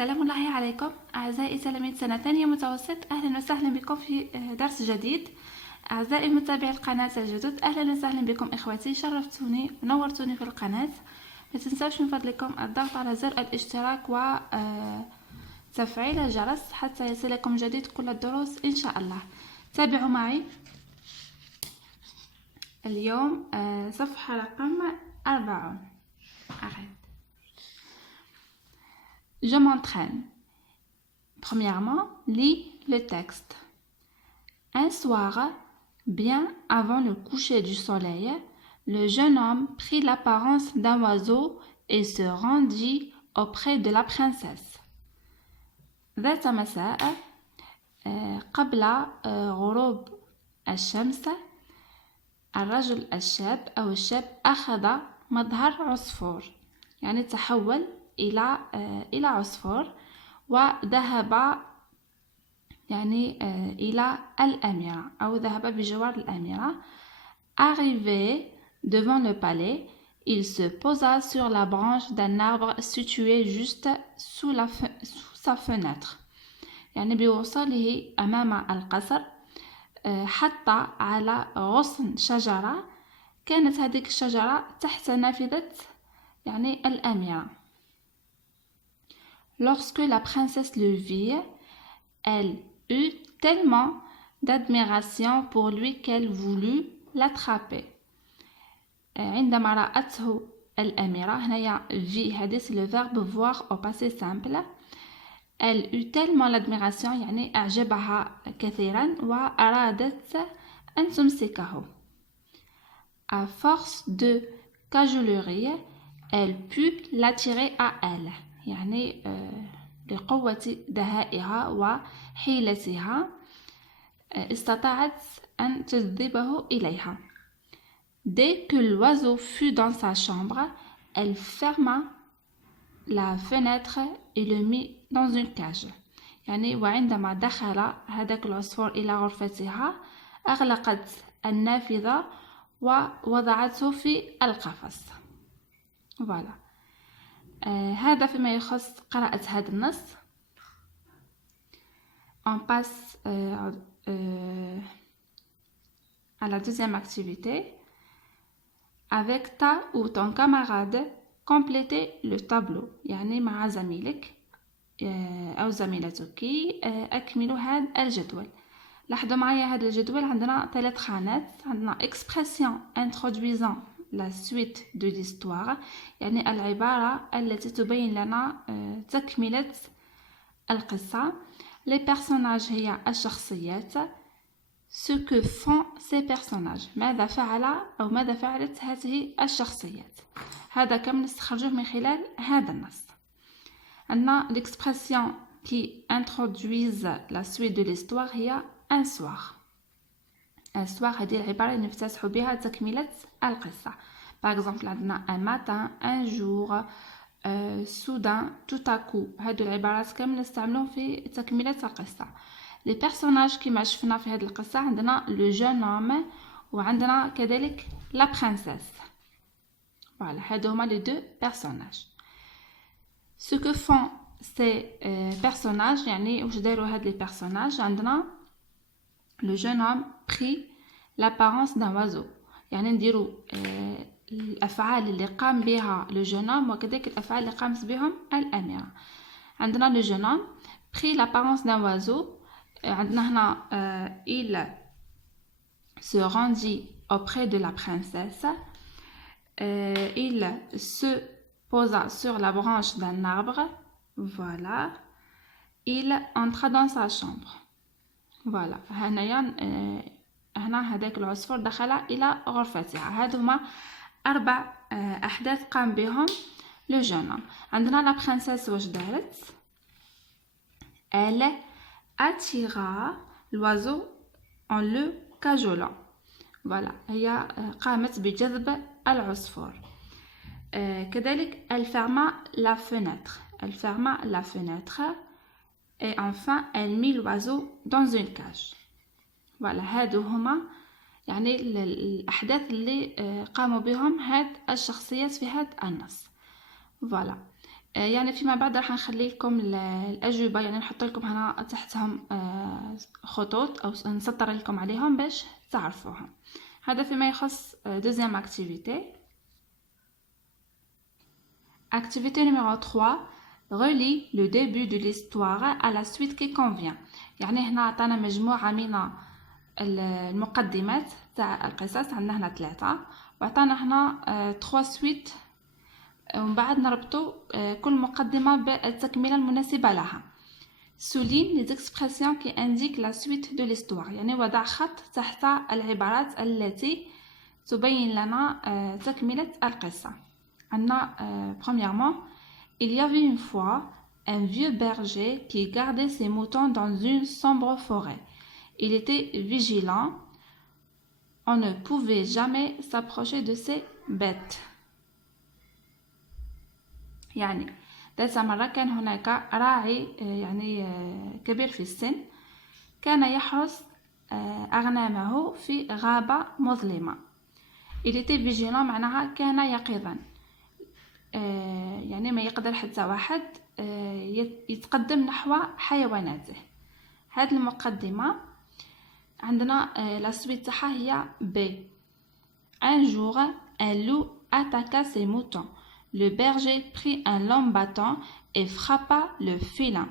سلام الله عليكم أعزائي تلاميذ سنة ثانية متوسط. أهلا وسهلا بكم في درس جديد. أعزائي متابعي القناة الجدد، أهلا وسهلا بكم إخواتي، شرفتوني ونورتوني في القناة. ما تنساوش من فضلكم الضغط على زر الاشتراك وتفعيل الجرس حتى يصلكم جديد كل الدروس إن شاء الله. تابعوا معي اليوم صفحة رقم 40. Je m'entraîne. Premièrement, lis le texte. Un soir, bien avant le coucher du soleil, le jeune homme prit l'apparence d'un oiseau et se rendit auprès de la princesse. ذات مساء قبل غروب الشمس، الرجل الشاب أو الشاب أخذ مظهر عصفور، يعني تحول إلى عصفور وذهب يعني إلى الأميرة أو ذهب بجوار الأميرة. Arrivé devant le palais, il se posa sur la branche d'un arbre situé juste sous sa fenêtre. يعني بوصوله أمام القصر حط على غصن شجرة، كانت هذه الشجرة تحت نافذة يعني الأميرة. Lorsque la princesse le vit, elle eut tellement d'admiration pour lui qu'elle voulut l'attraper. عندما رأته الأميرة، هنايا في هذا le verbe voir au passé simple. Elle eut tellement l'admiration يعني أعجبها كثيرا وأرادت أن تمسكه. À force de cajolerie, elle put l'attirer à elle. يعني لقوة دهائها وحيلتها استطاعت أن تجذبه إليها. Dès que l'oiseau fut dans sa chambre, elle ferma la fenêtre et le mit dans une cage. يعني وعندما دخل هذاك العصفور إلى غرفتها أغلقت النافذة ووضعته في القفص. Voilà. هذا فيما يخص قراءة هذا النص. On passe à la deuxième activité. Avec ta ou ton camarade, complétez le tableau. يعني مع زميلك أو زميلتك أكملوا هذا الجدول. لاحظوا معايا هذا الجدول عندنا 3 خانات. عندنا expression introduisant la suite de l'histoire، يعني العبارة التي تبين لنا تكملة القصة. les personnages هي الشخصيات. ce que font ces personnages، ماذا فعل أو ماذا فعلت هذه الشخصيات. هذا كم نستخرجه من خلال هذا النص. عندنا l'expression qui introduise la suite de l'histoire هي un soir. un soir هذه العبارة اللي نفتتح بها تكملة القصة. par exemple عندنا un matin, un jour, soudain, tout à coup. هذو العبارات كامل نستعملهم في تكملة القصة. les personnages كما شفنا في هذه القصة عندنا le jeune homme وعندنا كذلك la princesse. voilà هذو هما les deux personnages. ce que font ces personnages يعني واش داروا هاد les personnages. عندنا le jeune homme prit l'apparence d'un oiseau، يعني نديروا الأفعال اللي قام بها le jeune homme وكذلك الأفعال اللي قامت بهم الأميرة. عندنا le jeune homme prit l'apparence d'un oiseau. عندنا هنا il se rendit auprès de la princesse. il se posa sur la branche d'un arbre. voilà. il entra dans sa chambre. voilà. هنا هذاك العصفور دخل إلى غرفتها. هذوما 4 أحداث قام بهم لو جون هوم. عندنا لا برنسيس واش دارت؟ elle attira l'oiseau en le cajolant. voilà هي قامت بجذب العصفور. كذلك elle ferma la fenêtre. elle ferma la fenêtre et enfin elle mit l'oiseau dans une cage. voilà هادو هما يعني الأحداث اللي قاموا بهم هاد الشخصيات في هاد النص. voilà يعني فيما بعد راح نخلي لكم الأجوبة، يعني نحط لكم هنا تحتهم خطوط أو نسطر لكم عليهم باش تعرفوها. هذا فيما يخص deuxième activité. Activité numéro 3, relie le début de l'histoire à la suite qui convient. يعني هنا عطانا مجموعة من المقدمات تاع القصص، عندنا هنا 3 وعطانا هنا 3 سويت، ومن بعد نربطوا كل مقدمة بالتكملة المناسبة لها. Souligne les expressions qui indiquent la suite de l'histoire. يعني وضع خط تحت العبارات التي تبين لنا تكملة القصة. عندنا premièrement, il y avait une fois un vieux berger qui gardait ses moutons dans une sombre forêt. Il était vigilant. On ne pouvait jamais s'approcher de ses bêtes. يعني ذات مرة كان هناك راعي يعني كبير في السن، كان يحرس أغنامه في غابة مظلمة. Il était vigilant معناها كان يقظا، يعني ما يقدر حتى واحد يتقدم نحو حيواناته. هذه المقدمة عندنا لا سويت تاعها هي B. Un jour, un loup attaqua ses moutons. Le berger prit un long bâton et frappa le félin.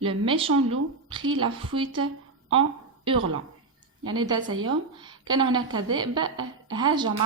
Le méchant loup prit la fuite en hurlant. يعني ذات يوم كان هناك ذئب هاجم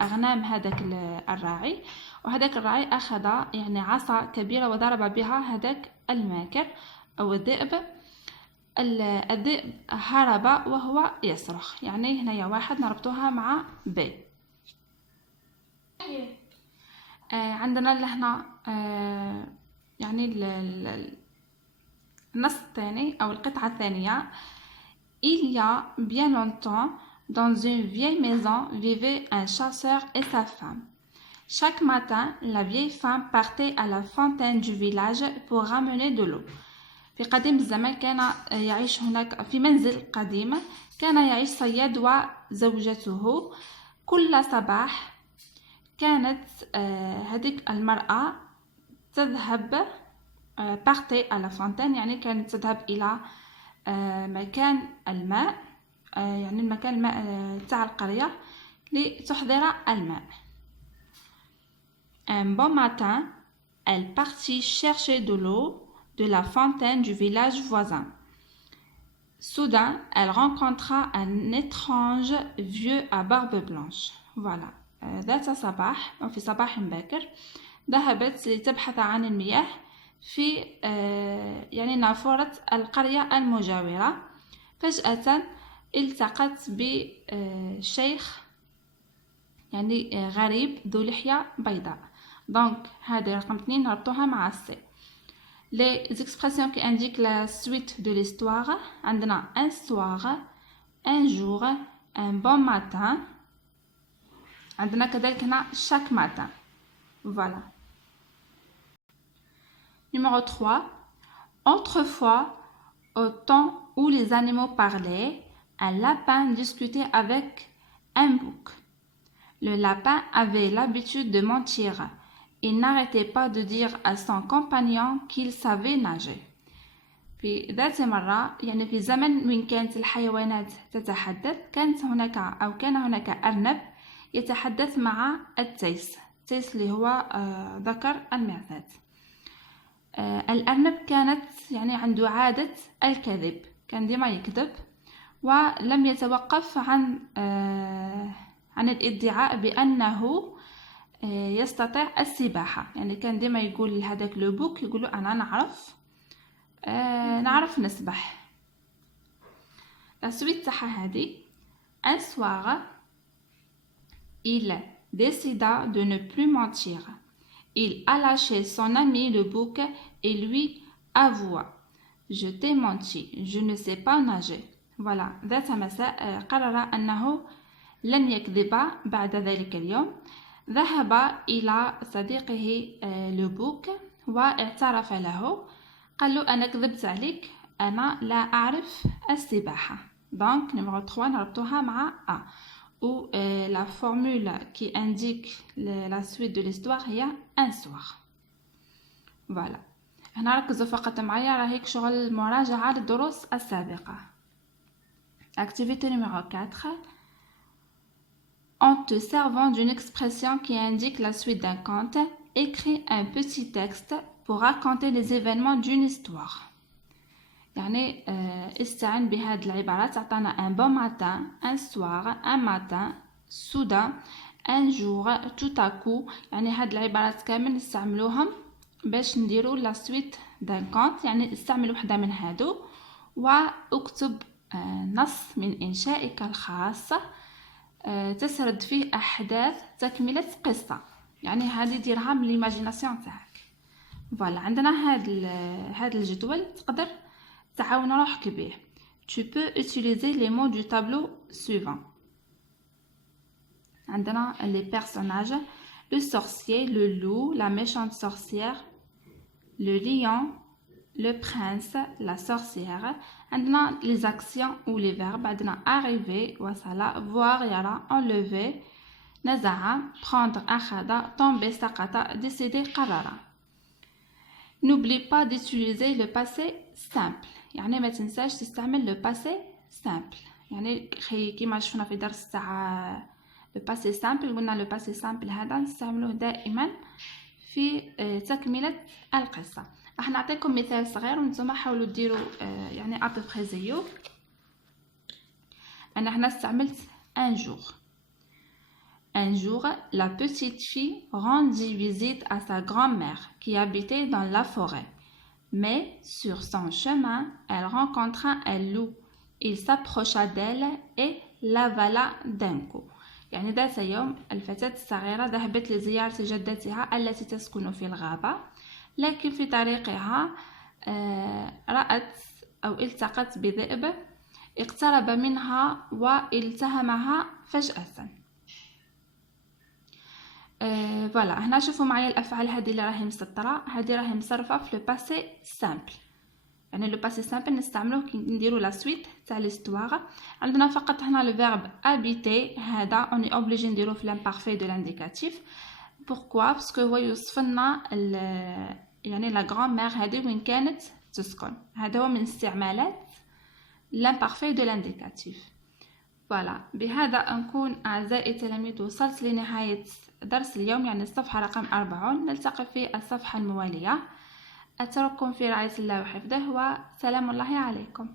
أغنام هذاك الراعي، وهذاك الراعي أخذ يعني عصا كبيرة وضرب بها هذاك الماكر أو الذئب. الذئب هرب وهو يصرخ. يعني هنا واحد نربطوها مع ب. عندنا لهنا يعني النص الثاني أو القطعة الثانية. Il y a bien longtemps, dans une vieille maison, vivait un chasseur et sa femme. Chaque matin, la vieille femme partait à la fontaine du village pour ramener de l'eau. في قديم الزمان كان يعيش هناك في منزل قديم، كان يعيش صياد وزوجته. كل صباح كانت هذيك المرأة تذهب partait à la fontaine، يعني كانت تذهب إلى مكان الماء، يعني المكان الماء تاع القرية لتحضر الماء. Un bon matin, elle partit chercher de l'eau de la fontaine du village voisin. Soudain, elle rencontra un étrange vieux à barbe blanche. Voilà. ذات صباح أو في صباح باكر ذهبت لتبحث عن المياه في يعني نافورة القرية المجاورة. فجأة التقت بشيخ يعني غريب ذو لحية بيضاء. دونك هذه رقم 2 نربطوها مع السي. Les expressions qui indiquent la suite de l'histoire. عندنا un soir, un jour, un bon matin. عندنا كذلك هنا chaque matin. Voilà. Numéro 3. Autrefois, au temps où les animaux parlaient, un lapin discutait avec un bouc. Le lapin avait l'habitude de mentir. Il n'arrêtait pas de dire à son compagnon qu'il savait nager. في ذات مرة يعني في زمن وين كانت الحيوانات تتحدث، كان هناك أرنب يتحدث مع التيس اللي هو ذكر المعزات. الأرنب كانت يعني عنده عادة الكذب، كان ديما يكذب ولم يتوقف عن الادعاء بأنه يستطيع السباحة. يعني كان ديما يقول لهذاك لوبوك، يقول أنا نعرف نسبح. السويت تاعها هذه. Un soir, il décida de ne plus mentir. Il alla chez son ami le bouc et lui avoua: Je t'ai menti, je ne sais pas nager. Voilà. ذات مساء قرر أنه لن يكذب بعد ذلك اليوم. ذهب إلى صديقه لوبوك واعترف له، قال له أنا كذبت عليك، أنا لا أعرف السباحة. Donc numéro 3 نربطوها مع A. Où la formule qui indique la suite de l'histoire هي un soir. فوالا هنا ركزوا فقط معايا، راهيك شغل مراجعة للدروس السابقة. Activité numéro 4. En te servant d'une expression qui indique la suite d'un conte, écris un petit texte pour raconter les événements d'une histoire. يعني استعن بهذه العبارات. عطانا un bon matin, un soir, un matin, soudain, un jour, tout à coup. يعني هاد العبارات كامل نستعملوهم باش نديرو لا سويت دان كونت. يعني استعمل وحده من هادو واكتب نص من انشائك الخاص تسرد فيه احداث تكمله قصه. يعني هذه ديرها من ليماجيناسيون تاعك. فوالا عندنا هاد الجدول تقدر تعاون روحك به. Tu peux utiliser les mots du tableau suivant. عندنا les personnages, le sorcier, le loup, la méchante sorcière, le lion, le prince, la sorcière. عندنا les actions ou les verbes. عندنا arriver, وصل, voir, يرى, enlever, نزع, prendre, أخذ, tomber, سقط, décider, قرر. N'oublie pas d'utiliser le passé simple. يعني ما تنساش تستعمل le passé simple. يعني كيما شفنا في درس تاع le passé simple قلنا le passé simple هذا نستعملوه دائما في تكملة القصة. راح نعطيكم مثال صغير وانتم حاولوا ديروا يعني اتبخي زيو. انا هنا استعملت un jour. Un jour, la petite fille rendit visite à sa grand-mère qui habitait dans la forêt. Mais sur son chemin, elle rencontra un loup. Il s'approcha d'elle et l'avala d'un coup. يعني ذات يوم الفتاة الصغيرة ذهبت لزيارة جدتها التي تسكن في الغابة، لكن في طريقها رأت أو التقت بذئب اقترب منها والتهمها فجأة. فوالا هنا شوفوا معايا الافعال هذه اللي راهي مسطره، هذه راهي مصرفه في لو باسي سامبل. يعني لو باسي سامبل نستعملوه كي نديرو لا سويت تاع ليستوار. عندنا فقط هنا لو فيرب habiter، هذا اوني اوبليجي نديرو في لامبارفي دو لانديكاتيف. بوركوا باسكو هو يوصف لنا يعني لا غران مير هذه وين كانت تسكن. هذا هو من استعمالات لامبارفي دو لانديكاتيف. فوالا بهذا نكون اعزائي التلاميذ وصلت لنهايه درس اليوم، يعني الصفحة رقم 40. نلتقي في الصفحة الموالية. أترككم في رعاية الله وحفظه، وسلام الله عليكم.